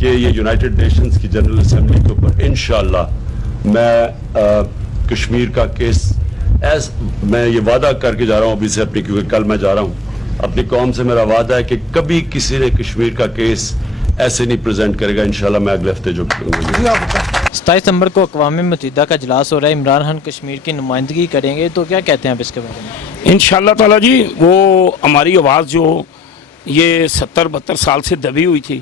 کہ یہ United nations کی جنرل اسمبلی کے اوپر انشاءاللہ میں کشمیر کا کیس میں یہ وعدہ کر کے جا رہا ہوں ابھی سے اپنی، کیونکہ کل میں جا رہا ہوں اپنی قوم سے، میرا وعدہ ہے کہ کبھی کسی نے کشمیر کا کیس ایسے نہیں پریزنٹ کرے گا. انشاءاللہ میں اگلے ہفتے جو کروں گا. 27 دسمبر کو اقوام متحدہ کا اجلاس ہو رہا ہے، عمران خان کشمیر کی نمائندگی کریں گے، تو کیا کہتے ہیں آپ اس کے بارے میں؟ انشاءاللہ تعالیٰ جی وہ ہماری آواز جو یہ 70-72 سال سے دبی ہوئی تھی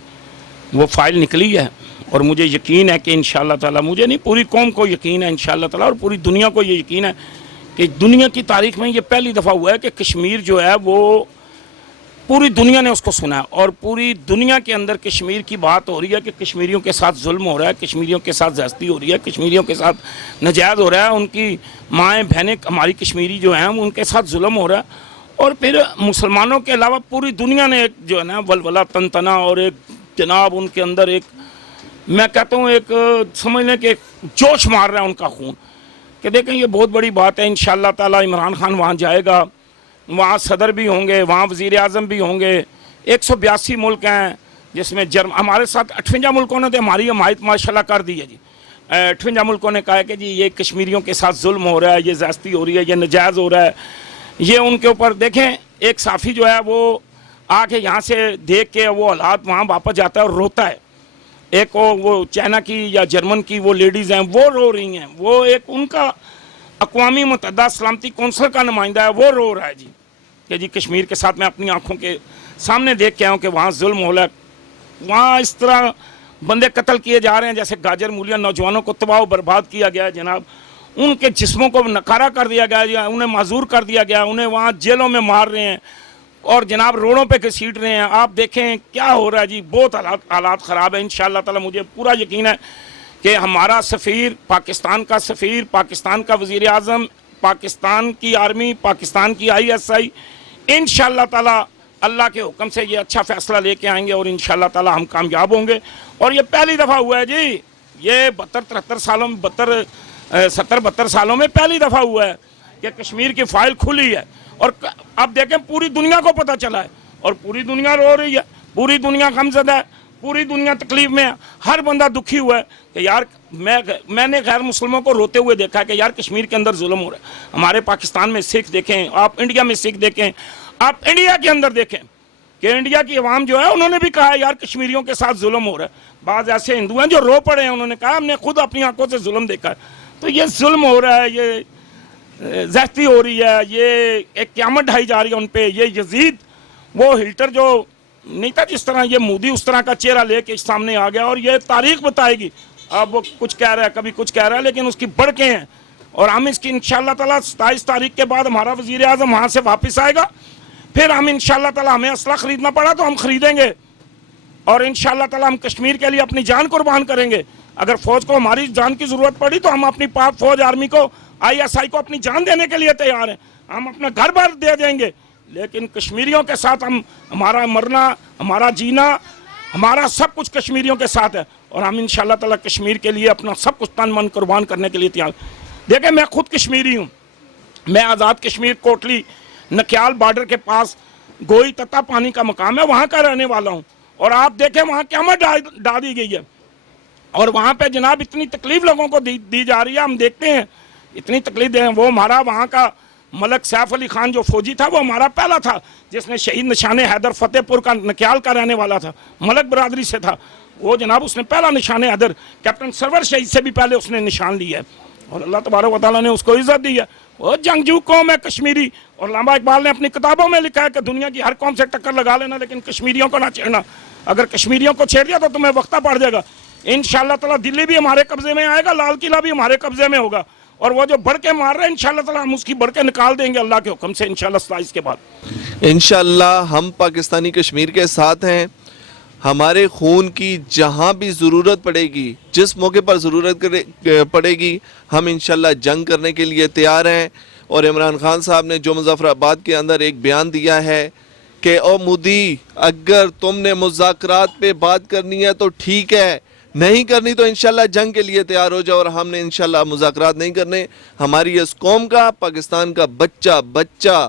وہ فائل نکلی ہے، اور مجھے یقین ہے کہ انشاءاللہ تعالیٰ، مجھے نہیں پوری قوم کو یقین ہے انشاءاللہ تعالیٰ، اور پوری دنیا کو یہ یقین ہے کہ دنیا کی تاریخ میں یہ پہلی دفعہ ہوا ہے کہ کشمیر جو ہے وہ پوری دنیا نے اس کو سنا ہے، اور پوری دنیا کے اندر کشمیر کی بات ہو رہی ہے کہ کشمیریوں کے ساتھ ظلم ہو رہا ہے، کشمیریوں کے ساتھ زیادتی ہو رہی ہے، کشمیریوں کے ساتھ ناجائز ہو رہا ہے، ان کی مائیں بہنیں ہماری کشمیری جو ہیں ان کے ساتھ ظلم ہو رہا ہے. اور پھر مسلمانوں کے علاوہ پوری دنیا نے ایک جو ہے نا ولولہ تنتنا، اور ایک جناب ان کے اندر ایک، میں کہتا ہوں ایک سمجھ لیں کہ جوش مار رہا ہے ان کا خون، کہ دیکھیں یہ بہت بڑی بات ہے. انشاءاللہ تعالیٰ عمران خان وہاں جائے گا، وہاں صدر بھی ہوں گے، وہاں وزیر اعظم بھی ہوں گے. 182 ملک ہیں جس میں ہمارے ساتھ 58 ملکوں نے تو ہماری حمایت ماشاءاللہ کر دی ہے جی. 58 ملکوں نے کہا ہے کہ جی یہ کشمیریوں کے ساتھ ظلم ہو رہا ہے، یہ زیادتی ہو رہی ہے، یہ ناجائز ہو رہا ہے. یہ ان کے اوپر دیکھیں، ایک صحافی جو ہے وہ آ کے یہاں سے دیکھ کے وہ حالات وہاں واپس جاتا ہے اور روتا ہے. ایک وہ چائنا کی یا جرمن کی وہ لیڈیز ہیں وہ رو رہی ہیں، وہ ایک ان کا اقوام متحدہ سلامتی کونسل کا نمائندہ ہے وہ رو رہا ہے جی، کہ جی کشمیر کے ساتھ میں اپنی آنکھوں کے سامنے دیکھ کے آیا ہوں کہ وہاں ظلم ہو رہا ہے، وہاں اس طرح بندے قتل کیے جا رہے ہیں جیسے گاجر مولیاں، نوجوانوں کو تباہ و برباد کیا گیا ہے جناب، ان کے جسموں کو نکارہ کر دیا گیا، انہیں معذور کر دیا گیا، انہیں وہاں جیلوں میں مار رہے ہیں اور جناب روڈوں پہ گھسیٹ رہے ہیں. آپ دیکھیں کیا ہو رہا ہے جی، بہت حالات خراب ہیں. انشاءاللہ تعالیٰ مجھے پورا یقین ہے کہ ہمارا سفیر، پاکستان کا سفیر، پاکستان کا وزیر اعظم، پاکستان کی آرمی، پاکستان کی ISI انشاءاللہ تعالیٰ اللہ کے حکم سے یہ اچھا فیصلہ لے کے آئیں گے، اور انشاءاللہ تعالیٰ ہم کامیاب ہوں گے. اور یہ پہلی دفعہ ہوا ہے جی، یہ 72-73 سالوں میں 70-72 سالوں میں پہلی دفعہ ہوا ہے کہ کشمیر کی فائل کھلی ہے. اور اب دیکھیں پوری دنیا کو پتہ چلا ہے، اور پوری دنیا رو رہی ہے، پوری دنیا غمزدہ ہے، پوری دنیا تکلیف میں ہے، ہر بندہ دکھی ہوا ہے کہ یار میں نے غیر مسلموں کو روتے ہوئے دیکھا ہے کہ یار کشمیر کے اندر ظلم ہو رہا ہے. ہمارے پاکستان میں سکھ دیکھیں، آپ انڈیا میں سکھ دیکھیں، آپ انڈیا کے اندر دیکھیں کہ انڈیا کی عوام جو ہے انہوں نے بھی کہا ہے یار کشمیریوں کے ساتھ ظلم ہو رہا ہے. بعض ایسے ہندو ہیں جو رو پڑے ہیں، انہوں نے کہا ہم نے خود اپنی آنکھوں سے ظلم دیکھا ہے. تو یہ ظلم ہو رہا ہے، یہ زیادتی ہو رہی ہے، یہ ایک قیامت ڈھائی جا رہی ہے ان پہ. یہ یزید وہ ہلٹر جو نہیں تھا جس طرح، یہ مودی اس طرح کا چہرہ لے کے سامنے آ گیا، اور یہ تاریخ بتائے گی. اب وہ کچھ کہہ رہا ہے، کبھی کچھ کہہ رہا ہے، لیکن اس کی بڑکیں ہیں. اور ہم اس کی انشاءاللہ تعالیٰ 27 تاریخ کے بعد ہمارا وزیر اعظم وہاں سے واپس آئے گا، پھر ہم انشاءاللہ تعالیٰ ہمیں اسلحہ خریدنا پڑا تو ہم خریدیں گے، اور انشاءاللہ تعالیٰ ہم کشمیر کے لیے اپنی جان قربان کریں گے. اگر فوج کو ہماری جان کی ضرورت پڑی تو ہم اپنی پاک فوج آرمی کو، ISI کو اپنی جان دینے کے لیے تیار ہیں، ہم اپنا گھر بار دے دیں گے. لیکن کشمیریوں کے ساتھ ہمارا مرنا، ہمارا جینا، ہمارا سب کچھ کشمیریوں کے ساتھ ہے، اور ہم انشاءاللہ تعالیٰ کشمیر کے لیے اپنا سب کچھ تن من قربان کرنے کے لیے تیار. دیکھیں میں خود کشمیری ہوں، میں آزاد کشمیر کوٹلی نکیال بارڈر کے پاس گوئی تتا پانی کا مقام ہے، وہاں کا رہنے والا ہوں. اور آپ دیکھیں وہاں قیامت ڈال دی گئی ہے، اور وہاں پہ جناب اتنی تکلیف لوگوں کو دی جا رہی ہے. ہم دیکھتے ہیں اتنی تکلیف دیں. وہ ہمارا وہاں کا ملک سیف علی خان جو فوجی تھا وہ ہمارا پہلا تھا جس نے شہید نشان حیدر فتح پور کا نکیال کا رہنے والا تھا، ملک برادری سے تھا وہ جناب، اس نے پہلا نشان حیدر کیپٹن سرور شہید سے بھی پہلے اس نے نشان لیا ہے، اور اللہ تبارک و تعالیٰ نے اس کو عزت دی ہے. وہ جنگجو قوم ہے کشمیری، اور علامہ اقبال نے اپنی کتابوں میں لکھا ہے کہ دنیا کی ہر قوم سے ٹکر لگا لینا لیکن کشمیریوں کو نہ چھیڑنا. اگر کشمیریوں کو چھیڑ دیا تو تمہیں وقتہ پڑ جائے گا. انشاءاللہ تعالیٰ دلی بھی ہمارے قبضے میں آئے گا، لال قلعہ بھی ہمارے قبضے میں ہوگا، اور وہ جو بڑھ کے مار رہے ہیں انشاءاللہ تعالیٰ ہم اس کی بڑھ کے نکال دیں گے اللہ کے حکم سے انشاءاللہ 27 کے بعد. انشاءاللہ ہم پاکستانی کشمیر کے ساتھ ہیں. ہمارے خون کی جہاں بھی ضرورت پڑے گی، جس موقع پر ضرورت پڑے گی، ہم انشاءاللہ جنگ کرنے کے لیے تیار ہیں. اور عمران خان صاحب نے جو مظفر آباد کے اندر ایک بیان دیا ہے کہ او مودی اگر تم نے مذاکرات پہ بات کرنی ہے تو ٹھیک ہے، نہیں کرنی تو انشاءاللہ جنگ کے لیے تیار ہو جاؤ. اور ہم نے انشاءاللہ مذاکرات نہیں کرنے. ہماری اس قوم کا، پاکستان کا بچہ